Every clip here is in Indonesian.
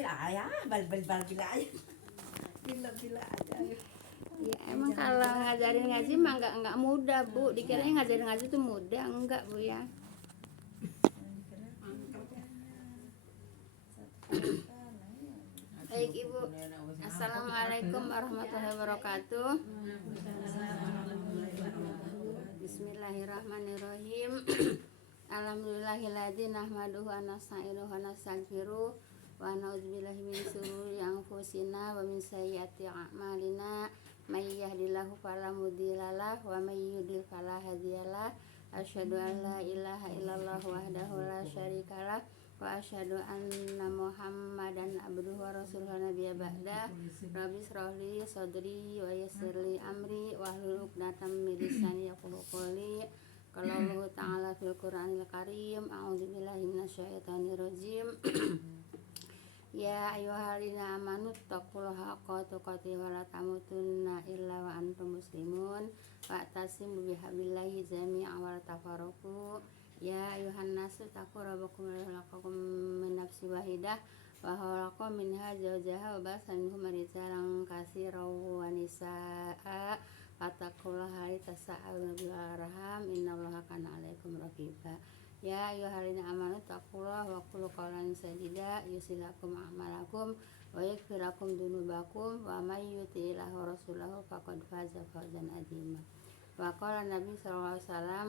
bila ya, bal bila aja. Bila aja. Ya, emang kalau ngajarin ngaji mah enggak mudah, Bu. Dikiranya ngajarin ngaji itu mudah, enggak, Bu ya. Baik, Ibu. Assalamualaikum warahmatullahi wabarakatuh. Bismillahirrahmanirrahim. Alhamdulillahilladzi nahmaduhu wa nasta'inuhu wa nastaghfiruh wa na'udzubillahi min syururi anfusina wa min sayyiati a'malina. May yahdihillahu fala mudhillalah wa may yudlil fala hadiyalah. Asyhadu an la ilaha illallah wahdahu la syarikalah wa asyhadu anna Muhammadan abduhu wa rasuluhu nabiyya ba'da. Rabbi shrah li sadri wa yassir li amri wahlul 'uqdatam min lisani yafqahu qawli. Qala Allah ta'ala fil Qur'anil Karim, a'udzubillahi minasyaitonir rajim. Ya ayyuhalladzina amanu taqullaha haqqa tuqatih wa la tamutunna illa wa antum muslimun wa'tasimu bihablillahi jami'an wa la tafarraqu. Ya ayyuhan nasu taqu rabbakum alladzi khalaqakum min nafsin wahidah wa khalaqa minha zawjaha wa basa minhuma rijalan katsiran wa nisaa'a fattaqullaha tasa'aluna bil arham innallaha kana 'alaikum raqiba. Ya ayyuhalladzina amanu taqullaha wa qulu qawlan sadida yusilakum a'malakum wa yaghfir lakum dzunubakum wa may yuti'illaha wa rasulahu faqad faza fawzan 'azima. Wa qala Nabi sallallahu alaihi wasallam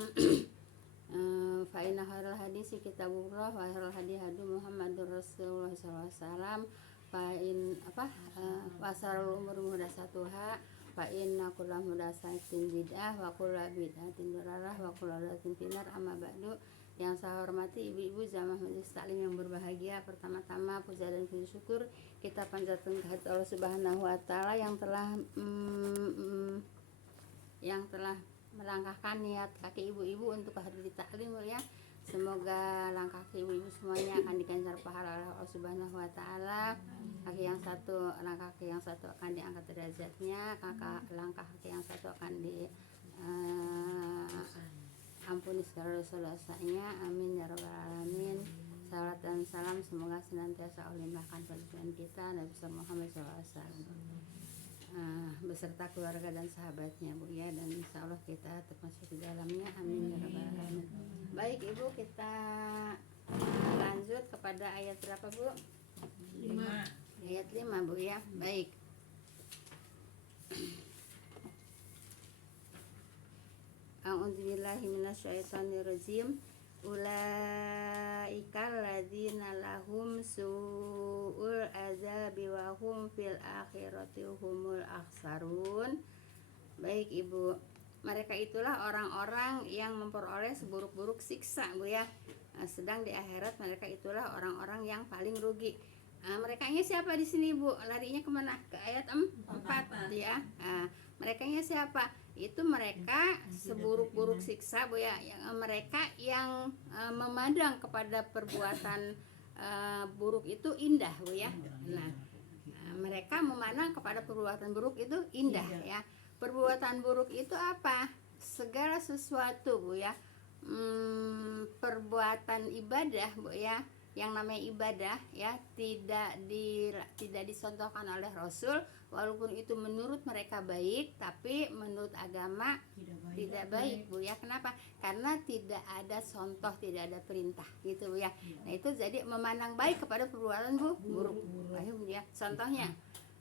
fa inna khairal hadisi kitabullah wa khairal hadi hadi Muhammadur Rasulullah sallallahu alaihi wasallam fa in wa sarul umur muhdatsatuha fa inna kullu muhdatsatin bid'ah wa kullu bid'atin dhalalah wa kullu dhalatin finnar. Amma ba'du. Yang saya hormati ibu-ibu jamaah majelis taklim yang berbahagia, pertama-tama puja dan puji syukur kita panjatkan kehadirat Allah Subhanahu wa taala yang telah melangkahkan niat kaki ibu-ibu untuk hadir di taklim ya. Semoga langkah kaki ibu-ibu semuanya akan diganjar pahala oleh Allah Subhanahu wa taala. Langkah kaki yang satu akan diangkat derajatnya, langkah kaki yang satu akan ampuni segala dosa-dosanya. Amin ya rabbal alamin. Salat dan salam semoga senantiasa Allah limpahkan pada junjungan kita Nabi Muhammad SAW beserta keluarga dan sahabatnya, Bu ya, dan insya Allah kita termasuk di dalamnya. Amin ya rabbal alamin. Baik Ibu, kita lanjut kepada ayat berapa, Bu? 5. Ayat 5, Bu ya. Baik. A'udzubillahi minasyaitonir rajim. Ulaikal ladzina lahum su'ul azabi wa hum fil akhirati humul akhsarun. Baik Ibu, mereka itulah orang-orang yang memperoleh seburuk-buruk siksa, Bu ya. Sedang di akhirat mereka itulah orang-orang yang paling rugi. Merekanya siapa di sini, Bu? Larinya kemana? Ke ayat 4 ya. Merekanya siapa? Itu mereka seburuk-buruk siksa, Bu ya. Mereka yang memandang kepada perbuatan buruk itu indah, Bu ya. Nah, mereka memandang kepada perbuatan buruk itu indah ya. Perbuatan buruk itu apa? Segala sesuatu, Bu ya. Perbuatan ibadah, Bu ya. Yang namanya ibadah ya tidak disontohkan oleh Rasul, walaupun itu menurut mereka baik, tapi menurut agama tidak baik, Bu ya. Kenapa? Karena tidak ada contoh, tidak ada perintah gitu, Bu ya. Nah, itu jadi memandang baik kepada perbuatan buruk. Ayo, Bu ya. Contohnya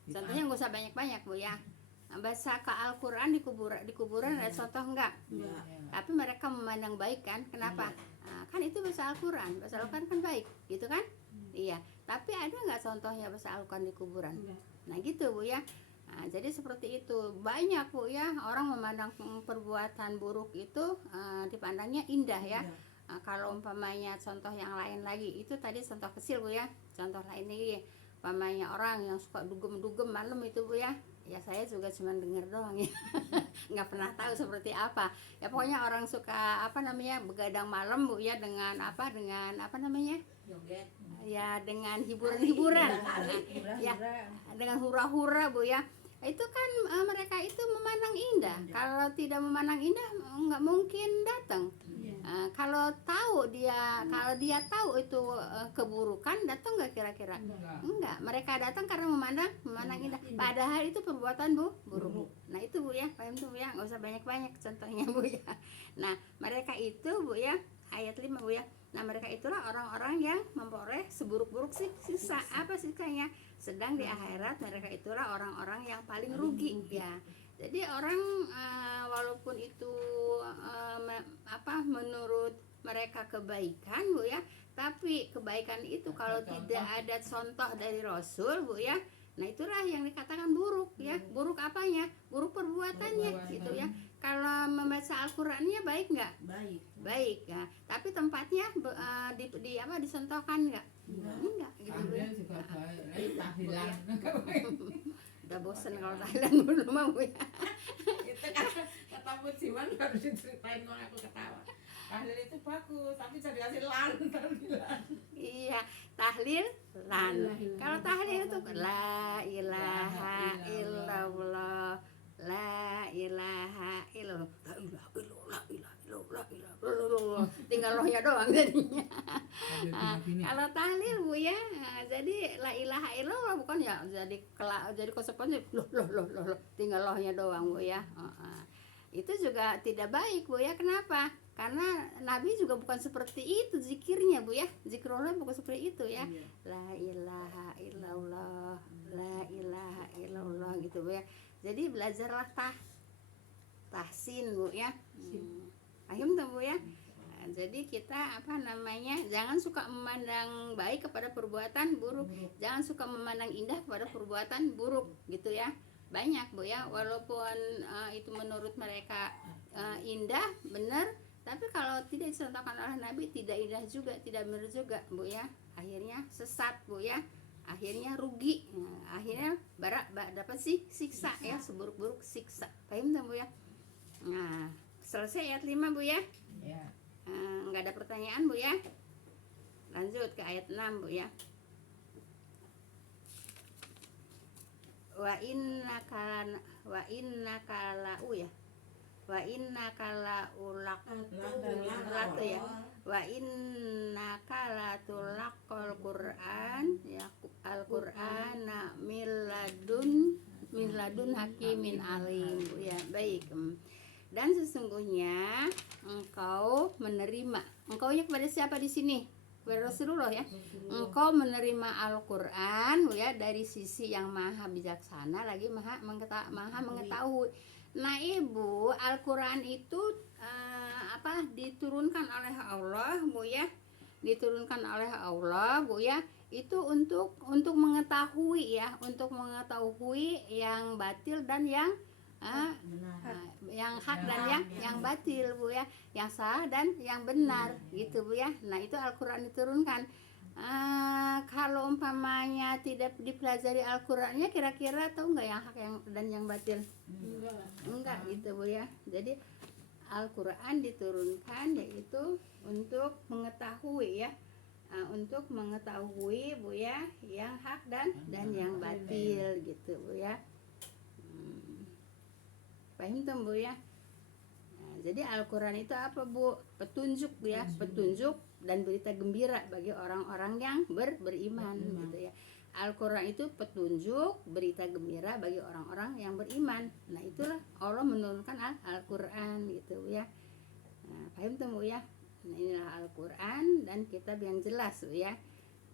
nggak usah banyak-banyak, Bu ya. Baca ke Al-Quran di kuburan ada contoh enggak? Tapi mereka memandang baik kan? Kenapa? Kan itu baca Al-Quran kan baik gitu kan? Iya, tapi ada nggak contohnya baca Al-Quran di kuburan? Nah gitu, Bu ya. Jadi seperti itu, banyak, Bu ya, orang memandang perbuatan buruk itu dipandangnya indah ya. Kalau umpamanya contoh yang lain lagi, itu tadi contoh kecil, Bu ya. Contoh lain lagi, umpamanya orang yang suka dugem-dugem malam itu, Bu ya. Ya saya juga cuma dengar doang ya. Nggak pernah tahu seperti apa. Ya pokoknya orang suka begadang malam, Bu ya, dengan apa namanya? Joget. Ya dengan hiburan-hiburan. Ya dengan hura-hura, Bu ya. Itu kan mereka itu memandang indah. Kalau tidak memandang indah nggak mungkin datang. Kalau dia tahu itu keburukan, datang nggak kira-kira? Enggak. Mereka datang karena memandang indah. Padahal itu perbuatan buruk. Nah itu Bu ya, paham tuh Bu ya, nggak usah banyak-banyak contohnya Bu ya. Nah mereka itu Bu ya, ayat 5 Bu ya. Nah mereka itulah orang-orang yang memperoleh seburuk-buruk sisa. Apa sisanya? Sedang di akhirat mereka itulah orang-orang yang paling rugi ya. Jadi orang walaupun itu menurut mereka kebaikan Bu ya, tapi kebaikan itu kalau tidak ada contoh dari Rasul Bu ya, nah itulah yang dikatakan buruk ya. Buruk apanya? Buruk perbuatannya gitu ya. Kalau membaca Al-Qur'annya baik nggak? Baik ya. Tapi tempatnya disentuhkan nggak? Enggak gitu Bu ya. Udah bosen kalau tahlilan dulu mah Bu ya. Itu kan kata Bu Jiwan baru diceritain kok aku ketawa. Tahlil itu bagus, tapi jadi hasil tahlilan. Iya, tahlilan. Kalau tahlil itu la ilaha illallah, la ilaha illallah, la ilaha illallah. Tinggal lohnya doang jadinya. Kalau tahlil Bu ya, jadi la ilaha illallah bukan ya jadi konsekuensi loh, tinggal lohnya doang Bu ya. Itu juga tidak baik Bu ya. Kenapa? Karena Nabi juga bukan seperti itu zikirnya Bu ya. Zikrullah bukan seperti itu ya. La ilaha illallah, la ilaha illallah gitu Bu ya. Jadi belajarlah tahsin Bu ya. Paham tuh Bu ya. Jadi kita jangan suka memandang baik kepada perbuatan buruk. Jangan suka memandang indah kepada perbuatan buruk gitu ya. Banyak Bu ya, walaupun itu menurut mereka indah, benar, tapi kalau tidak dicontohkan oleh Nabi tidak indah juga, tidak benar juga Bu ya. Akhirnya sesat Bu ya. Akhirnya rugi. Akhirnya dapat siksa ya, seburuk-buruk siksa. Paham tak Bu ya? Nah, selesai ayat 5 Bu ya. Ya. Nggak ada pertanyaan Bu ya. Lanjut ke ayat 6 Bu ya. Wa innaka la tulaqal Qur'an ya, Al-Qur'ana min ladun hakimin alim ya. Baik. Dan sesungguhnya engkau engkaunya kepada siapa di sini? Kepada Rasulullah ya. Engkau menerima Al-Qur'an ya dari sisi yang maha bijaksana lagi maha mengetahui. Nah Ibu, Al-Qur'an itu diturunkan oleh Allah Bu ya. Diturunkan oleh Allah Bu ya. Itu untuk mengetahui ya, untuk mengetahui yang batil dan yang yang hak dan yang batil Bu ya, yang salah dan yang benar gitu Bu ya. Nah itu Al-Qur'an diturunkan. Kalau umpamanya tidak dipelajari Al-Qur'annya, kira-kira tahu nggak yang hak dan yang batil? Enggak gitu Bu ya. Jadi Al-Qur'an diturunkan yaitu untuk mengetahui ya, untuk mengetahui Bu ya yang hak dan yang batil gitu Bu ya. Paham tuh Bu ya. Nah, jadi Al-Qur'an itu apa Bu? Petunjuk Bu ya, petunjuk dan berita gembira bagi orang-orang yang beriman gitu ya. Al-Qur'an itu petunjuk, berita gembira bagi orang-orang yang beriman. Nah, itulah Allah menurunkan Al-Qur'an gitu Bu ya. Nah, paham tuh Bu ya. Nah, inilah Al-Qur'an dan kitab yang jelas Bu ya.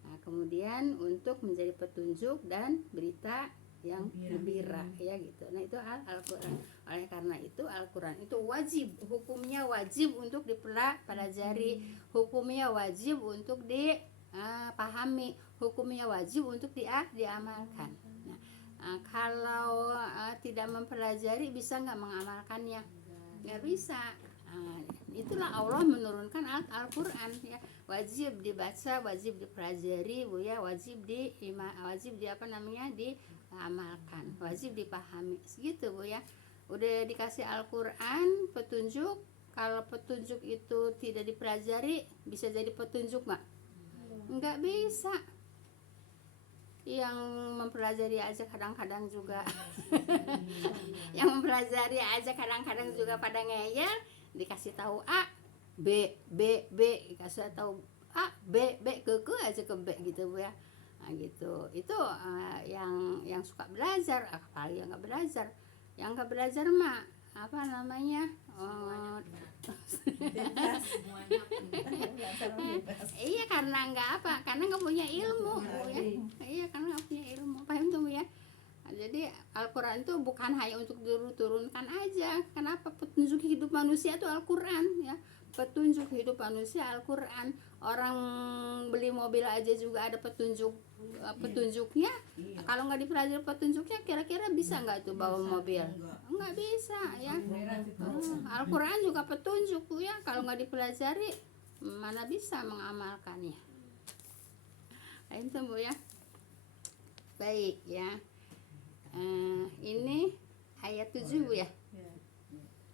Nah, kemudian untuk menjadi petunjuk dan berita yang gembira ya gitu. Nah itu Al-Qur'an. Oleh karena itu Al-Qur'an itu wajib, hukumnya wajib untuk dipelajari, hukumnya wajib untuk dipahami, hukumnya wajib untuk diamalkan. Nah, kalau tidak mempelajari bisa nggak mengamalkannya? Nggak bisa. Itulah Allah menurunkan Al-Qur'an ya, wajib dibaca, wajib dipelajari Bu ya, wajib diamalkan, wajib dipahami segitu Bu ya. Udah dikasih Al-Qur'an petunjuk, kalau petunjuk itu tidak dipelajari bisa jadi petunjuk nggak bisa. Yang mempelajari aja kadang-kadang juga yang mempelajari aja kadang-kadang juga pada ngeyel, dikasih tahu A B kasih tahu B ke aja ke B gitu Bu ya. Nah, gitu. Itu yang suka belajar, apalagi yang nggak belajar. Yang nggak belajar mah apa namanya? Bebas. Semuanya Belajar bebas. Iya karena karena nggak punya ilmu Bu ya. Iya karena nggak punya ilmu, paham tuh Bu ya. Nah, jadi Al-Quran itu bukan hanya untuk diturunkan aja. Kenapa? Petunjuk hidup manusia itu Al-Quran ya. Petunjuk hidup manusia Al-Quran. Orang beli mobil aja juga ada petunjuknya. Iya. Kalau nggak dipelajari petunjuknya, kira-kira bisa nggak tuh bawa mobil? Nggak bisa ya. Al-Quran juga petunjuk Bu ya. Kalau nggak dipelajari, mana bisa mengamalkannya? Itu Bu ya. Baik ya. Ini ayat 7 Bu ya. Iya.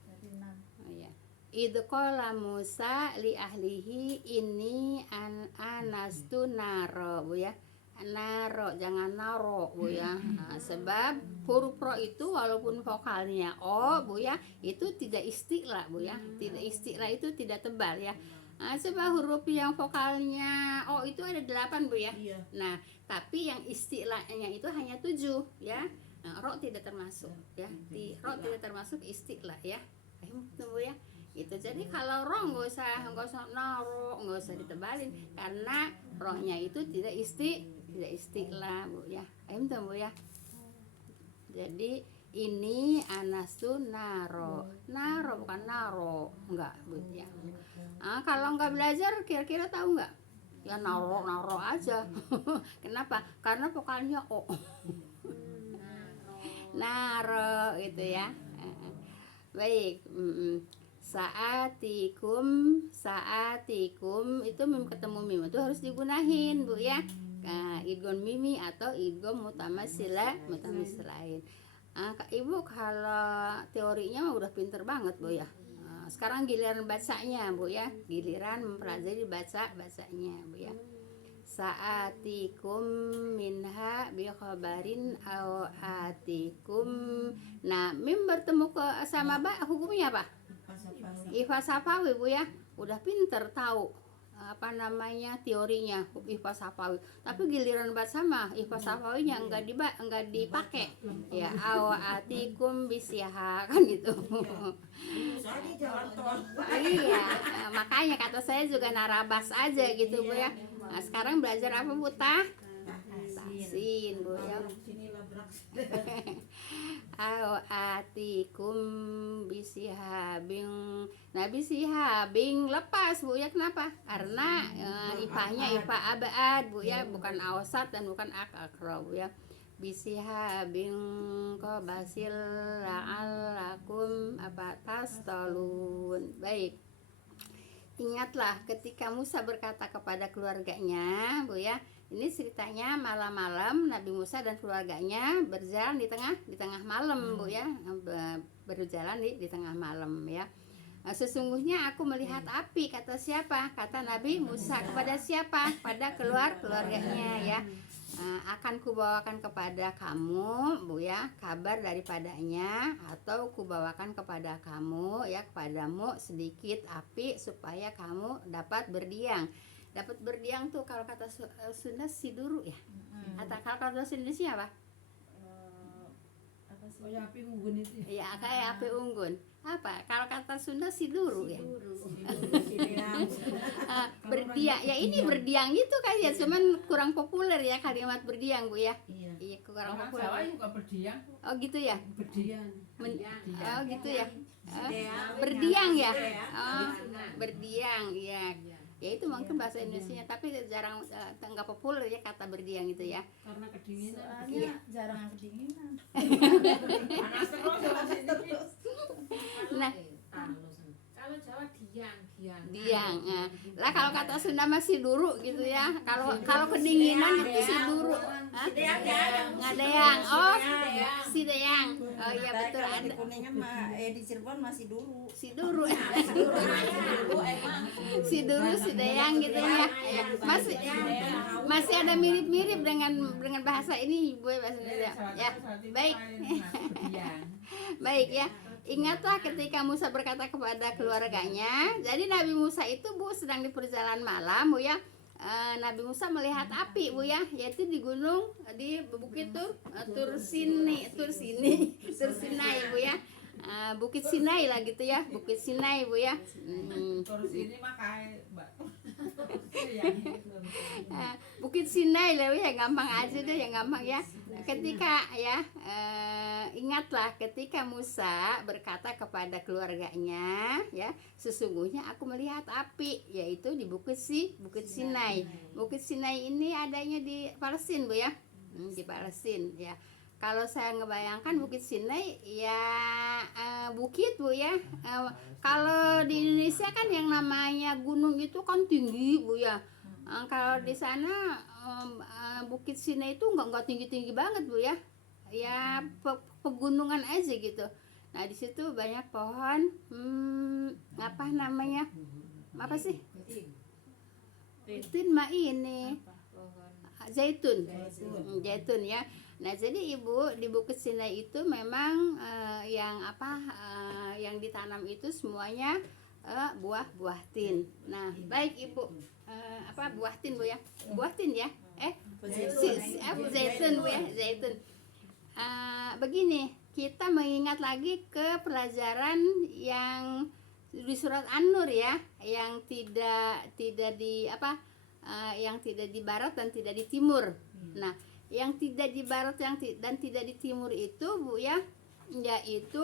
Dari 6. Oh, ya. Idh qala Musa li ahlihi ini anastu naro Bu ya. Naro, jangan naro Bu ya. Sebab huruf ro itu walaupun vokalnya o Bu ya, itu tidak isti'la Bu ya. Tidak isti'la itu tidak tebal ya. Sebab huruf yang vokalnya o itu ada 8 Bu ya. Iya. Nah, tapi yang isti'lanya itu hanya 7 ya. Ro tidak termasuk ya. Di ro tidak termasuk isti'la ya. Tunggu ya. Itu jadi kalau ro nggak usah naro, nggak usah ditebalin karena rohnya itu tidak isti'la Bu ya. Tunggu ya. Jadi ini anastu naro bukan naro, enggak Bu ya. Kalau nggak belajar kira-kira tahu nggak? Ya naro aja. Kenapa? Karena vokalnya o. Naro gitu ya. Baik. Saatikum itu mim ketemu mim itu harus digunahin Bu ya. Idgham mimi atau idgham mutamasilain. Ibu kalau teorinya mah udah pinter banget Bu ya. Sekarang giliran bacanya Bu ya, giliran mempelajari bacanya Bu ya. Saatikum minha bi khabarin aw atikum. Nah, mim bertemu sama ba hukumnya apa? Ihfa safawi Bu ya. Udah pinter tahu apa namanya teorinya ihfa safawi. Tapi giliran baca mah ihfa safawinya enggak dipakai. Ya aw atikum bisiha kan gitu. Soalnya jalan tol. Iya, makanya kata saya juga narabas aja gitu Bu ya. Nah, sekarang belajar apa Bu Tah? Tahsin Bu ya. Sini labrak. Aw atikum bisihabing. Nah bisihabing lepas Bu ya, kenapa? Karena ifahnya ifah abad Bu ya, bukan awsat dan bukan akra Bu ya. Bisihabing qabasil la'allakum tastalun. Baik. Ingatlah ketika Musa berkata kepada keluarganya Bu ya. Ini ceritanya malam-malam Nabi Musa dan keluarganya berjalan di tengah malam Bu ya. Berjalan di tengah malam ya. Sesungguhnya aku melihat api, kata siapa? Kata Nabi Musa kepada siapa? Pada keluarganya ya. Akan kubawakan kepada kamu Bu ya kabar daripadanya, atau kubawakan kepada kamu ya, kepadamu sedikit api supaya kamu dapat berdiam. Dapat berdiam tuh kalau kata Sunda siduru ya. Atau kalau kata Sunda siapa? Apa sih? Oh ya, api unggun itu. Iya, kayak api unggun. Apa? Kalau kata Sunda siduru ya. Berdiam. Ya ini berdiam gitu kan ya, cuman kurang populer ya kalimat berdiam Bu ya. Iya. Iya, kurang Orang populer. Jawa juga berdiam. Oh gitu ya. Berdiam. Oh gitu ya. Berdiam. Berdiam ya. Iya. Oh, berdiam ya. Ya itu mungkin bahasa Indonesianya, tapi jarang nggak populer ya kata berdiam gitu ya. Karena kedinginan. Soalnya jarang kedinginan. Panas terus. Nah, Kalau Jawa diang. diang. Lah kalau kata Sunda masih duru gitu ya. Kalau kedinginan itu si duru. Hah? Ngadeang. Oh, si deang. Oh iya betul Kalau di ada. Kuningan di Cirebon masih dulu. Si duru. Emang. Si duru si deang gitu ya. Masih ada mirip-mirip dengan bahasa ini Bu, bahasa Indonesia. Ya. Baik. Baik ya. Ingatlah ketika Musa berkata kepada keluarganya. Jadi Nabi Musa itu Bu sedang di perjalanan malam Bu ya. Nabi Musa melihat api Bu ya, yaitu di gunung di bukit Tursinai Bu ya. Bukit Sinai lah gitu ya, Bukit Sinai Bu ya. Terus ini mah kayak Bukit Sinai lah ya, gampang aja deh, yang gampang ya. Ketika ya, ingatlah ketika Musa berkata kepada keluarganya ya, sesungguhnya aku melihat api, yaitu di Bukit Sinai. Bukit Sinai ini adanya di Palestina Bu ya, di Palestina ya. Kalau saya ngebayangkan Bukit Sinai ya, bukit Bu ya. Kalau di Indonesia kan yang namanya gunung itu kan tinggi Bu ya. Kalau di sana Bukit Sinai itu nggak tinggi-tinggi banget Bu ya. Ya pegunungan aja gitu. Nah di situ banyak pohon, apa namanya? Apa sih? Itu mah ini zaitun ya. Nah jadi Ibu, di Bukit Sinai itu memang yang ditanam itu semuanya buah tin. Nah baik Ibu, buah tin Bu ya, buah tin ya, zaitun Bu ya, zaitun. Begini, kita mengingat lagi ke pelajaran yang di surat An-Nur ya, yang tidak di yang tidak di barat dan tidak di timur. Nah yang tidak di barat dan tidak di timur itu Bu ya, yaitu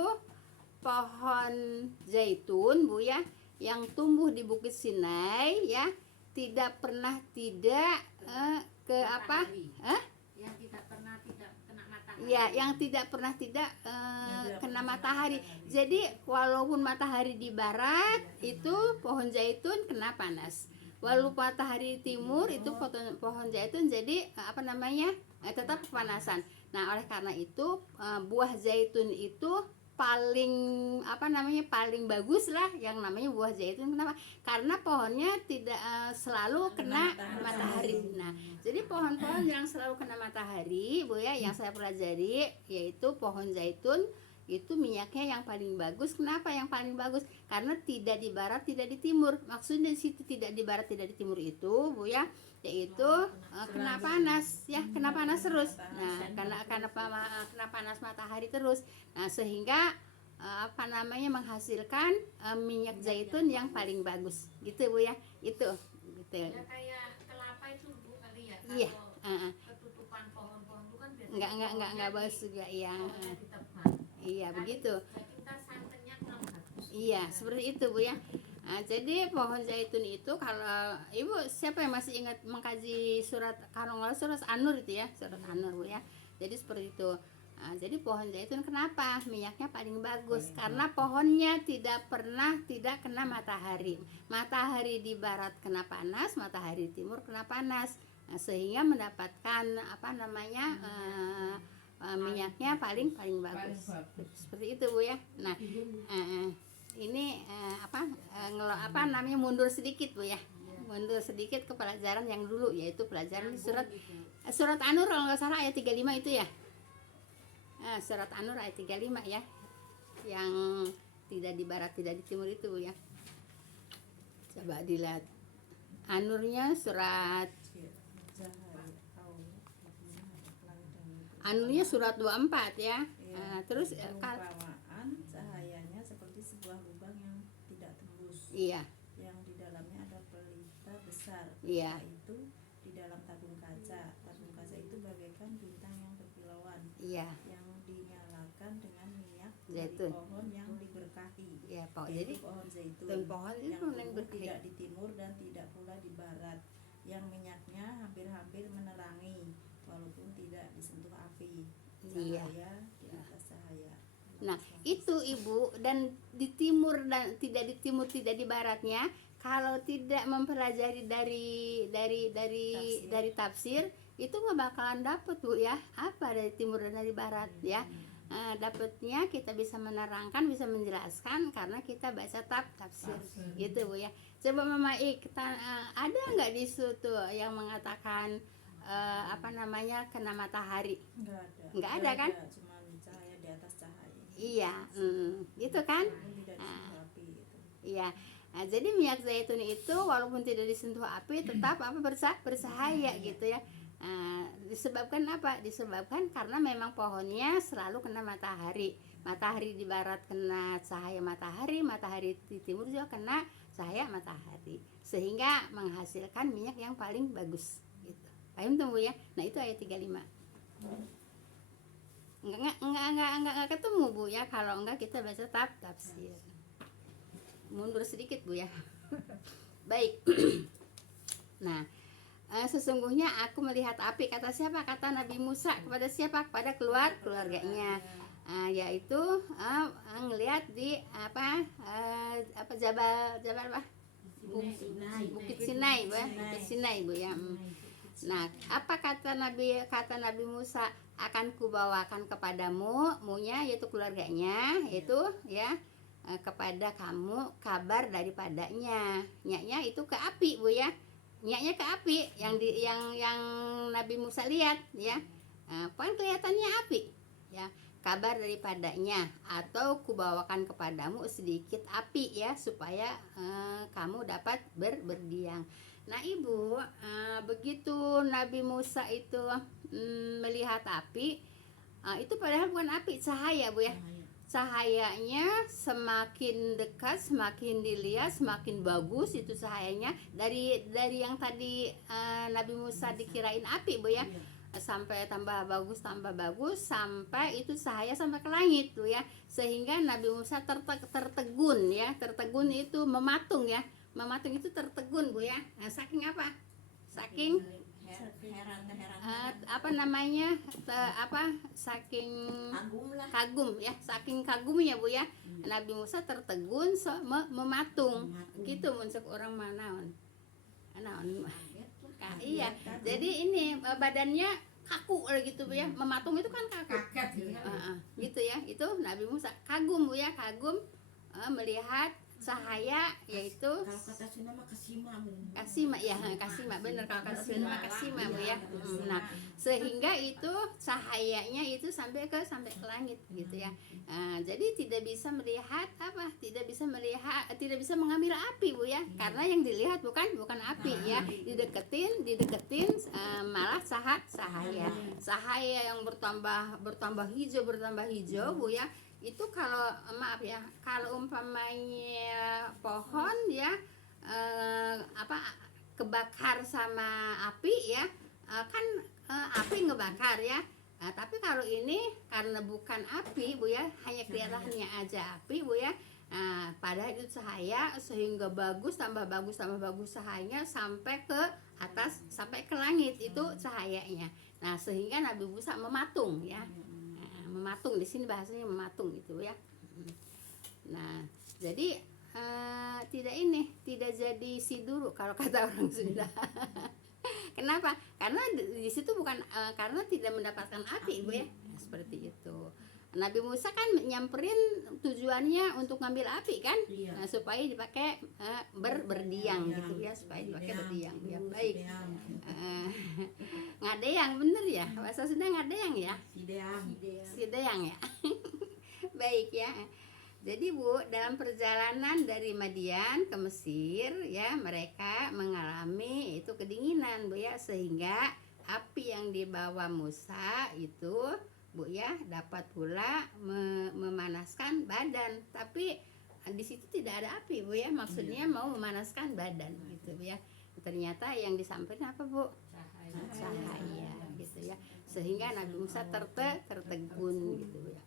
pohon zaitun Bu ya, yang tumbuh di Bukit Sinai ya, tidak pernah tidak yang tidak pernah tidak kena matahari. Ya, yang tidak pernah tidak kena matahari. Jadi walaupun matahari di barat itu pohon zaitun kena panas. Walaupun matahari di timur itu pohon zaitun jadi tetap kepanasan. Nah, oleh karena itu buah zaitun itu paling paling bagus lah yang namanya buah zaitun. Kenapa? Karena pohonnya tidak selalu kena matahari. Nah, jadi pohon-pohon yang selalu kena matahari Bu ya, yang saya pelajari yaitu pohon zaitun itu minyaknya yang paling bagus. Kenapa yang paling bagus? Karena tidak di barat, tidak di timur. Maksudnya di situ tidak di barat, tidak di timur itu Bu ya, yaitu kena panas ya, kena panas terus. Nah, karena kena panas matahari terus. Nah, sehingga menghasilkan minyak zaitun yang paling bagus. Gitu Bu ya. Itu gitu. Ya kayak kelapa itu Bu kali ya. Iya, Ketutupan pohon-pohon itu kan biasanya enggak bagus juga ya. ditebang. Iya, begitu. Jadi kita santannya kurang bagus. Iya, seperti itu Bu ya. Nah, jadi pohon zaitun itu kalau Ibu siapa yang masih ingat mengkaji surat surat An-Nur itu ya, surat An-Nur Bu ya. Jadi seperti itu. Nah, jadi pohon zaitun kenapa minyaknya paling bagus? Karena pohonnya tidak pernah tidak kena matahari. Matahari di barat kena panas, matahari di timur kena panas. Nah, sehingga mendapatkan minyaknya paling bagus. Seperti itu Bu ya. Nah, ini mundur sedikit Bu ya. Mundur sedikit ke pelajaran yang dulu, yaitu pelajaran di surat An-Nur kalau nggak salah ayat 35 itu ya. Surat An-Nur ayat 35 ya. Yang tidak di barat, tidak di timur itu Bu ya. Coba dilihat. An-Nurnya surat An-Nurnya surat 24 ya. Terus perumpamaan cahayanya seperti sebuah lubang yang tidak tembus. Iya. Yang di dalamnya ada pelita besar. Iya. Itu di dalam tabung kaca. Tabung kaca itu bagaikan bintang yang berkilauan. Iya. Yang dinyalakan dengan minyak Zaitun. dari pohon yang diberkahi. Iya, Pak. Yaitu Jadi pohon zaitun. dan pohon itu yang yang tumbuh berkahi. tidak di timur dan tidak pula di barat. Yang minyaknya hampir-hampir menerangi walaupun tidak disentuh api. Iya. Cahaya di atas cahaya. Nah, itu Ibu, dan di timur dan tidak di timur, tidak di baratnya, kalau tidak mempelajari dari tafsir itu nggak bakalan dapet Bu ya, apa dari timur dan dari barat ya. Dapatnya kita bisa menerangkan, bisa menjelaskan karena kita baca tafsir gitu Bu ya. Coba Mama ada nggak di situ yang mengatakan kena matahari? Enggak ada. Nggak ada kan? Cuman cahaya di atas cahaya. Iya, gitu kan? Walaupun tidak disentuh api gitu. Iya. Nah, jadi minyak zaitun itu walaupun tidak disentuh api tetap apa bersahaya gitu ya. Disebabkan apa? Disebabkan karena memang pohonnya selalu kena matahari. Matahari di barat kena cahaya matahari, matahari di timur juga kena cahaya matahari. Sehingga menghasilkan minyak yang paling bagus gitu. Paham tuh Bu ya? Nah, itu ayat 35. Enggak ketemu Bu ya. Kalau enggak kita baca tafsir. Mundur sedikit Bu ya. Baik. Nah, sesungguhnya aku melihat api, kata siapa? Kata Nabi Musa kepada siapa? Kepada keluarganya. Yaitu ngelihat di Jabal apa? Bukit Sinai, Bu ya. Bukit Sinai Bu ya. Nah, apa kata Nabi Musa? Akan kubawakan kepadamu, munya yaitu keluarganya, yaitu ya kepada kamu kabar daripadanya. Nyaknya itu ke api Bu ya. Nyaknya ke api yang Nabi Musa lihat ya. Kan kelihatannya api ya. Kabar daripadanya atau kubawakan kepadamu sedikit api ya supaya kamu dapat berdiam. Nah Ibu, begitu Nabi Musa itu melihat api, itu padahal bukan api, cahaya Bu ya. Cahayanya semakin dekat, semakin dilihat, semakin bagus itu cahayanya dari yang tadi Nabi Musa dikirain api Bu ya. Sampai tambah bagus sampai itu cahaya sampai ke langit tuh ya, sehingga Nabi Musa tertegun ya. Tertegun itu mematung ya, mematung itu tertegun Bu ya. Nah, saking apa? Saking apa namanya saking kagum ya, saking kagumnya Bu ya. Nabi Musa tertegun mematung gitu muncul orang manaon. Iya, jadi ini badannya kaku gitu Bu ya. Mematung itu kan kaku. Kaget Gitu ya. Itu Nabi Musa kagum Bu ya, kagum melihat cahaya, yaitu kalau kata Sunda mah kasima bener, kalau kata Sunda mah kasima Bu ya. Nah, sehingga itu cahayanya itu sampai ke langit gitu ya. Jadi tidak bisa melihat tidak bisa mengambil api Bu ya, karena yang dilihat bukan api ya. Dideketin malah cahaya yang bertambah hijau Bu ya. Itu kalau maaf ya, kalau umpamanya pohon ya kebakar sama api ya, kan api ngebakar ya. Tapi kalau ini karena bukan api Bu ya, hanya kelihatannya aja api Bu ya. Padahal itu cahaya sehingga tambah bagus cahayanya sampai ke atas, sampai ke langit itu cahayanya. Nah, sehingga Nabi Musa mematung ya. Mematung di sini bahasanya mematung gitu ya. Nah, jadi tidak jadi siduru kalau kata orang Sunda. Kenapa? Karena di situ bukan karena tidak mendapatkan api Bu ya. Seperti itu. Nabi Musa kan nyamperin tujuannya untuk ngambil api kan, supaya dipakai berdiam gitu ya, supaya dipakai berdiam ya. Baik. Ngadeang bener ya, bahasa Sunda ngadeang ya. Sideang ya. Baik ya. Jadi Bu, dalam perjalanan dari Madian ke Mesir ya, mereka mengalami itu kedinginan Bu ya, sehingga api yang dibawa Musa itu Bu ya dapat pula memanaskan badan. Tapi di situ tidak ada api Bu ya, maksudnya mau memanaskan badan gitu ya. Ternyata yang disampaikan apa Bu? Cahaya gitu ya, sehingga Nabi Musa tertegun gitu ya.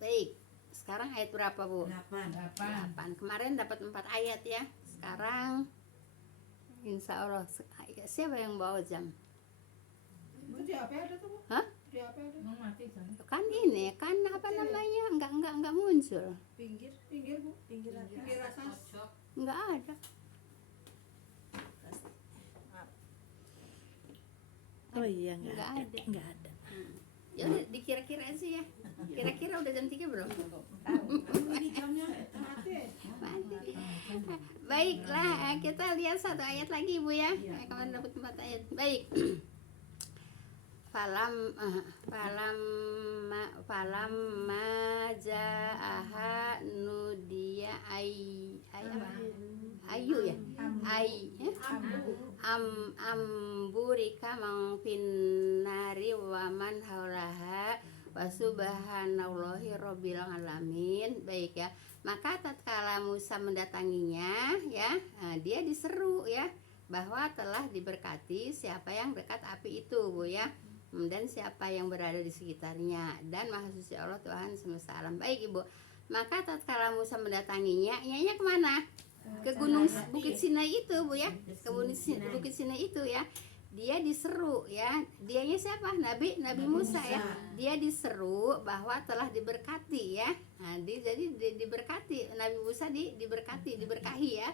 Baik, sekarang ayat berapa Bu? 8. Kemarin dapat 4 ayat ya. Sekarang insya Allah siapa yang bawa jam? Hah? Kan ini kan apa namanya enggak muncul. Pinggir Bu, pinggir atas. Enggak ada. Oh iya, enggak ada. Ya udah dikira-kira aja ya. Kira-kira udah jam 3 belum? Mati. Baiklah, kita lihat satu ayat lagi Bu ya. Kemarin dapat 4 ayat. Baik. falamma ja'aha nudiya ayu ya amburika mang finnari wa man haulaha wa subhanallahi rabbil alamin. Baik ya, maka tatkala Musa mendatanginya ya, dia diseru ya bahwa telah diberkati siapa yang dekat api itu, Bu ya, dan siapa yang berada di sekitarnya, dan maha suci Allah Tuhan semesta alam. Baik Ibu, maka tatkala Musa mendatanginya, nyanya kemana? Ke gunung Bukit Sinai itu, Bu ya, ke Bukit Sinai itu ya. Dia diseru ya, dianya siapa? Nabi Musa ya. Dia diseru bahwa telah diberkati ya. Nah, jadi diberkati, Nabi Musa diberkahi ya.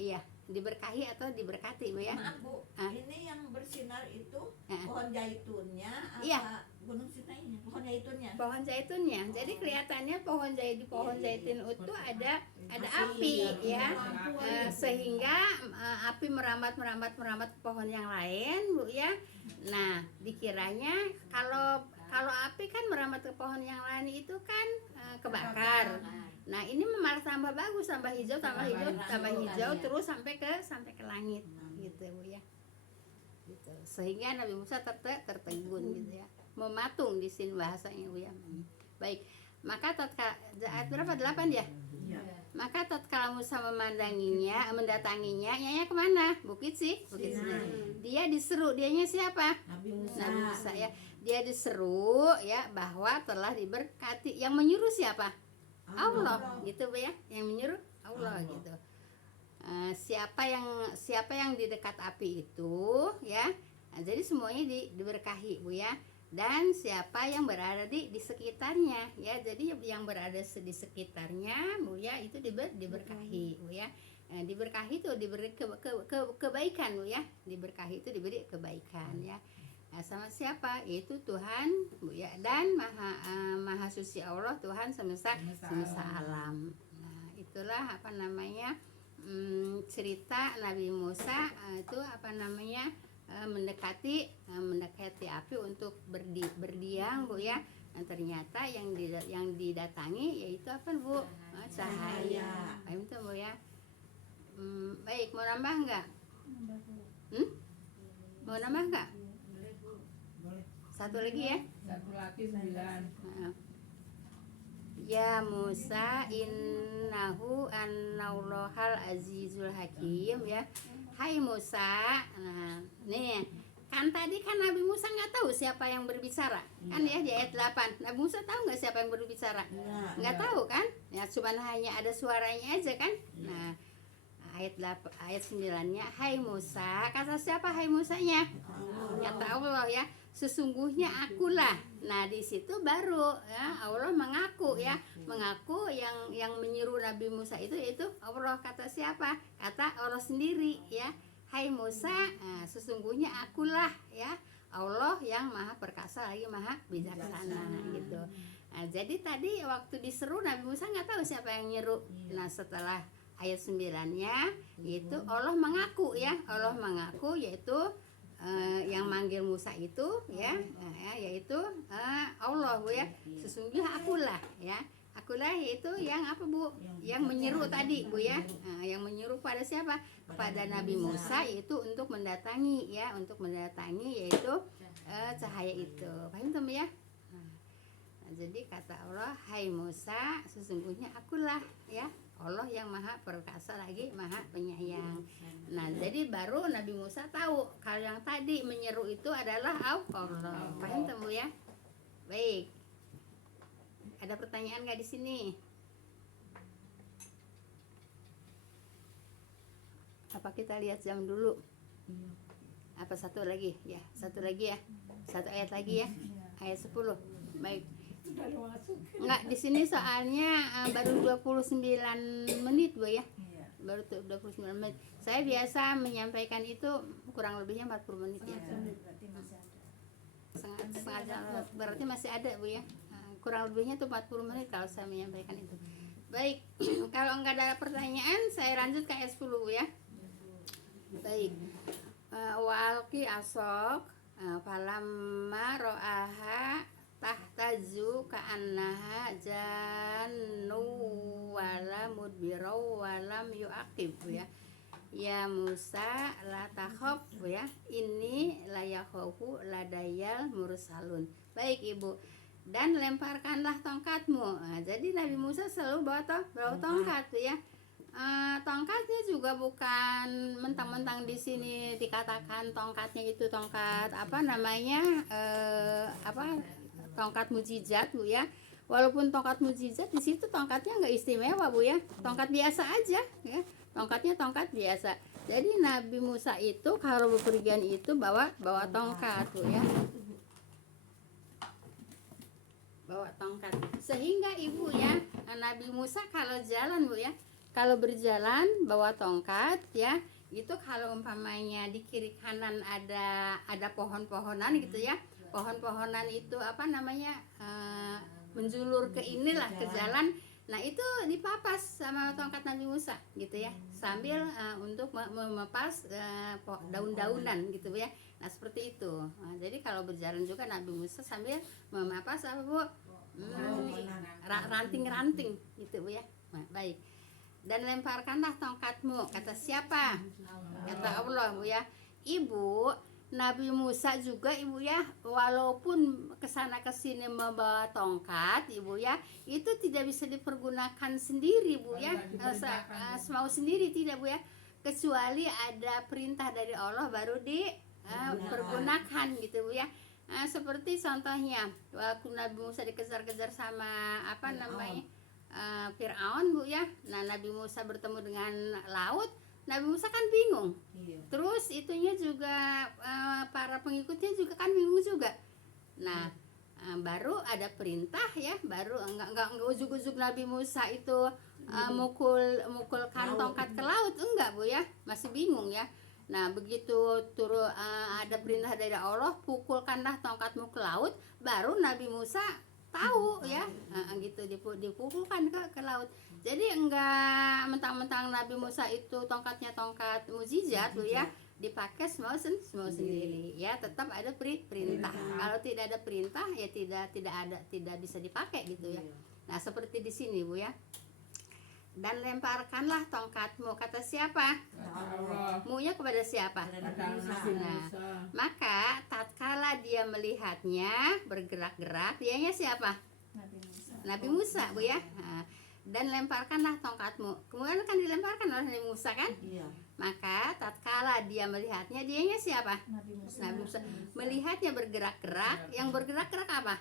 Iya, diberkahi atau diberkati, Bu ya. Maaf Bu, ini yang bersinar itu pohon zaitunnya apa Iya. gunung Sinainya? Pohon zaitunnya. Pohon zaitunnya. Jadi kelihatannya di pohon zaitun itu ada api ya. Sehingga api merambat ke pohon yang lain, Bu ya. Nah, dikiranya kalau api kan merambat ke pohon yang lain itu kan kebakar. Nah, ini malah tambah bagus, tambah hijau terus sampai ke langit gitu, Bu ya. Gitu. Sehingga Nabi Musa tertegun gitu ya. Mematung di sini bahasanya, Bu ya. Baik. Maka ayat berapa? 8 ya? Iya. Maka tatkala Musa mendatanginya, nyanya kemana? Bukit Sinai. Dia diseru, dianya siapa? Nabi Musa. Nabi Musa ya. Dia diseru ya bahwa telah diberkati. Yang menyuruh siapa? Allah gitu, Bu ya. Yang menyuruh Allah gitu. Siapa yang di dekat api itu ya. Nah, jadi semuanya diberkahi, Bu ya. Dan siapa yang berada di sekitarnya ya, jadi yang berada di sekitarnya, Bu ya, itu diberkahi, Bu ya. Diberkahi itu diberi kebaikan, Bu ya. Diberkahi itu diberi kebaikan ya. Nah, sama siapa? Yaitu Tuhan, Bu ya, dan maha suci Allah Tuhan semesta alam. Nah, itulah apa namanya cerita Nabi Musa itu apa namanya mendekati api untuk berdiam, Bu ya. Dan ternyata yang didatangi yaitu apa, Bu? Cahaya. Paham tuh, Bu ya. Baik, mau nambah enggak? Mau nambah enggak? Satu lagi ya. Satu lagi 9. Ya Musa innahu annallahal azizul hakim ya. Hai Musa. Nah, nih kan tadi kan Nabi Musa nggak tahu siapa yang berbicara kan ya, di ayat 8 Nabi Musa tahu nggak siapa yang berbicara? Nggak tahu kan ya, cuma hanya ada suaranya aja kan. Nah, ayat 9-nya, hai Musa, kata siapa hai Musanya? Kata Allah ya, sesungguhnya akulah. Nah, di situ baru ya Allah mengaku ya, mengaku yang menyuruh Nabi Musa itu yaitu Allah. Kata siapa? Kata Allah sendiri ya. Hai Musa, sesungguhnya akulah ya Allah yang maha perkasa lagi maha bijaksana gitu. Nah, jadi tadi waktu diseru Nabi Musa nggak tahu siapa yang nyeru. Nah, setelah ayat 9-nya yaitu Allah mengaku ya, Allah mengaku yaitu yang manggil Musa itu ya, yaitu Allah, Bu ya. Sesungguhnya akulah ya. Akulah yaitu yang apa, Bu? Yang menyeru tadi, Bu ya. Yang menyeru pada siapa? Kepada Nabi Musa, yaitu untuk mendatangi ya, yaitu cahaya itu. Paham tuh, ya? Nah, jadi kata Allah, hai Musa, sesungguhnya akulah ya, Allah yang maha perkasa lagi maha penyayang. Nah, jadi baru Nabi Musa tahu kalau yang tadi menyeru itu adalah Allah. Paham tuh, Bu ya? Baik. Ada pertanyaan nggak di sini? Apa kita lihat jam dulu? Apa satu lagi ya? Satu lagi ya? Satu ayat lagi ya? Ayat 10. Baik. Enggak, di sini soalnya baru 29 menit, Bu ya. Baru 29 menit. Saya biasa menyampaikan itu kurang lebihnya 40 menit ya. Setengah jam berarti masih ada, Bu ya. Kurang lebihnya tuh 40 menit kalau saya menyampaikan itu. Baik, kalau enggak ada pertanyaan saya lanjut ke ayat 10, Bu ya. Baik. Wa'alqi asok Falamma ro'aha tahtazu ka'annaha jannu wala mudbirau walam yu'aqib ya. Ya Musa la takhaf ya, ini la yakhafu ladayal mursalun. Baik Ibu, dan lemparkanlah tongkatmu. Nah, jadi Nabi Musa selalu bawa tongkat ya. Tongkatnya juga bukan mentang-mentang di sini dikatakan tongkatnya itu tongkat apa namanya tongkat mujizat Bu ya. Walaupun tongkat mujizat, di situ tongkatnya nggak istimewa Bu ya, tongkat biasa aja ya. Tongkatnya tongkat biasa. Jadi Nabi Musa itu kalau bepergian itu bawa tongkat Bu ya. Bawa tongkat. Sehingga Ibu ya, Nabi Musa kalau jalan Bu ya, kalau berjalan bawa tongkat ya, itu kalau umpamanya di kiri kanan ada pohon-pohonan gitu ya. Pohon-pohonan itu apa namanya? Menjulur ke inilah ke jalan. Nah itu dipapas sama tongkat Nabi Musa gitu ya, sambil untuk memepas daun-daunan gitu ya. Nah seperti itu. Nah, jadi kalau berjalan juga Nabi Musa sambil memapas apa Bu? Ranting-ranting gitu Bu ya. Nah, baik. Dan lemparkanlah tongkatmu. Kata siapa? Kata Allah Bu ya. Ibu, Nabi Musa juga Ibu ya, walaupun kesana kesini membawa tongkat Ibu ya, itu tidak bisa dipergunakan sendiri Bu ya, semau sendiri tidak Bu ya, kecuali ada perintah dari Allah baru dipergunakan gitu Bu ya. Seperti contohnya waktu Nabi Musa dikejar-kejar sama apa namanya Fir'aun Bu ya. Nah Nabi Musa bertemu dengan laut, Nabi Musa kan bingung. Terus itunya juga para pengikutnya juga kan bingung juga. Nah, baru ada perintah ya, baru enggak ujug-ujug Nabi Musa itu mukulkan tongkat ke laut, enggak Bu ya, masih bingung ya. Nah, begitu ada perintah dari Allah, pukulkanlah tongkatmu ke laut, baru Nabi Musa tahu ya, gitu dipukulkan ke laut. Jadi enggak mentang-mentang Nabi Musa itu tongkatnya tongkat mujizat Bu ya, dipakai semau sendiri ya, tetap ada perintah. Kalau tidak ada perintah ya tidak bisa dipakai gitu ya. Nah seperti di sini Bu ya. Dan lemparkanlah tongkatmu, kata siapa? Mu-nya kepada siapa? Nah, maka tatkala dia melihatnya bergerak-gerak, dianya siapa? Nabi Musa Bu ya. Nah, dan lemparkanlah tongkatmu. Kemudian kan dilemparkan oleh Nabi Musa kan? Maka tatkala dia melihatnya, dianya siapa? Nabi Musa. Melihatnya bergerak-gerak, yang bergerak-gerak apa?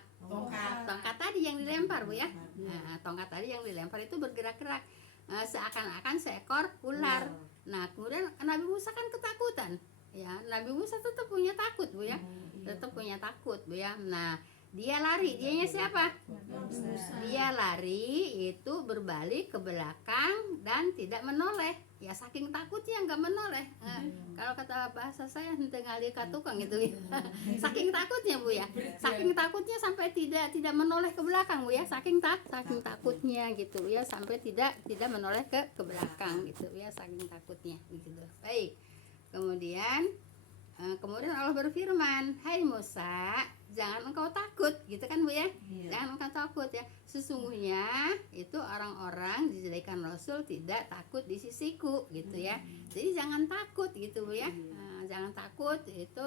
Tongkat tadi yang dilempar Bu ya. Nah, tongkat tadi yang dilempar itu bergerak-gerak, seakan-akan seekor ular. Nah kemudian Nabi Musa kan ketakutan ya, Nabi Musa tetap punya takut Bu ya, tetap punya takut Bu ya. Nah dia lari, dianya siapa? Dia lari itu berbalik ke belakang dan tidak menoleh ya, saking takutnya nggak menoleh. Kalau kata bahasa saya tengali katukang gitu ya. Saking takutnya Bu ya, saking takutnya sampai tidak menoleh ke belakang Bu ya, saking takutnya gitu ya, sampai tidak menoleh ke belakang gitu ya, saking takutnya gitu. Baik, kemudian Allah berfirman, hai Musa, jangan engkau takut gitu kan Bu ya. Jangan engkau takut ya, sesungguhnya itu orang-orang dijadikan rasul tidak takut di sisiku gitu ya. Jadi jangan takut gitu Bu ya. Jangan takut itu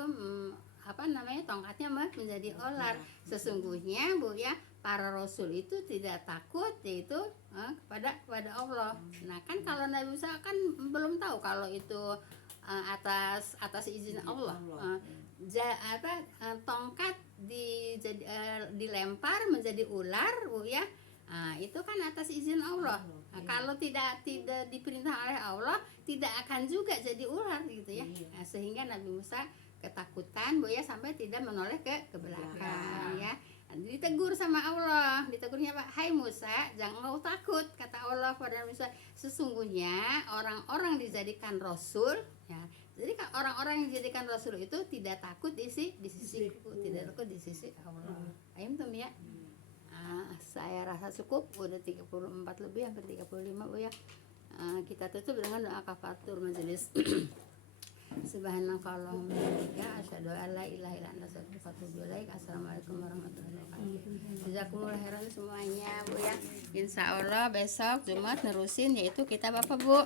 apa namanya, tongkatnya menjadi ular. Sesungguhnya Bu ya, para rasul itu tidak takut yaitu kepada Allah. Nah kan kalau Nabi Musa kan belum tahu kalau itu atas izin Allah. Tongkat dilempar menjadi ular Bu ya. Itu kan atas izin Allah. Kalau tidak diperintah oleh Allah, tidak akan juga jadi ular gitu ya. Sehingga Nabi Musa ketakutan Bu ya, sampai tidak menoleh ke belakang ya. Ditegur sama Allah, ditegurnya apa? Hai Musa, jangan kau takut, kata Allah pada Musa. Sesungguhnya orang-orang dijadikan rasul ya. Jadi orang-orang yang dijadikan rasul itu tidak takut di sisiku, tidak takut di sisi Allah. Ayam tuh ya. Saya rasa cukup, udah 34 lebih, hampir 35 Bu ya. Kita tutup dengan doa kafaratul majelis. Subhanakallahumma wa bihamdika asyhadu an la ilaha illa anta astaghfiruka wa atubu ilaik. Assalamualaikum warahmatullahi wabarakatuh. Jazakumullah khairan semuanya Bu ya. Insya Allah besok Jumat nerusin yaitu kitab apa Bu?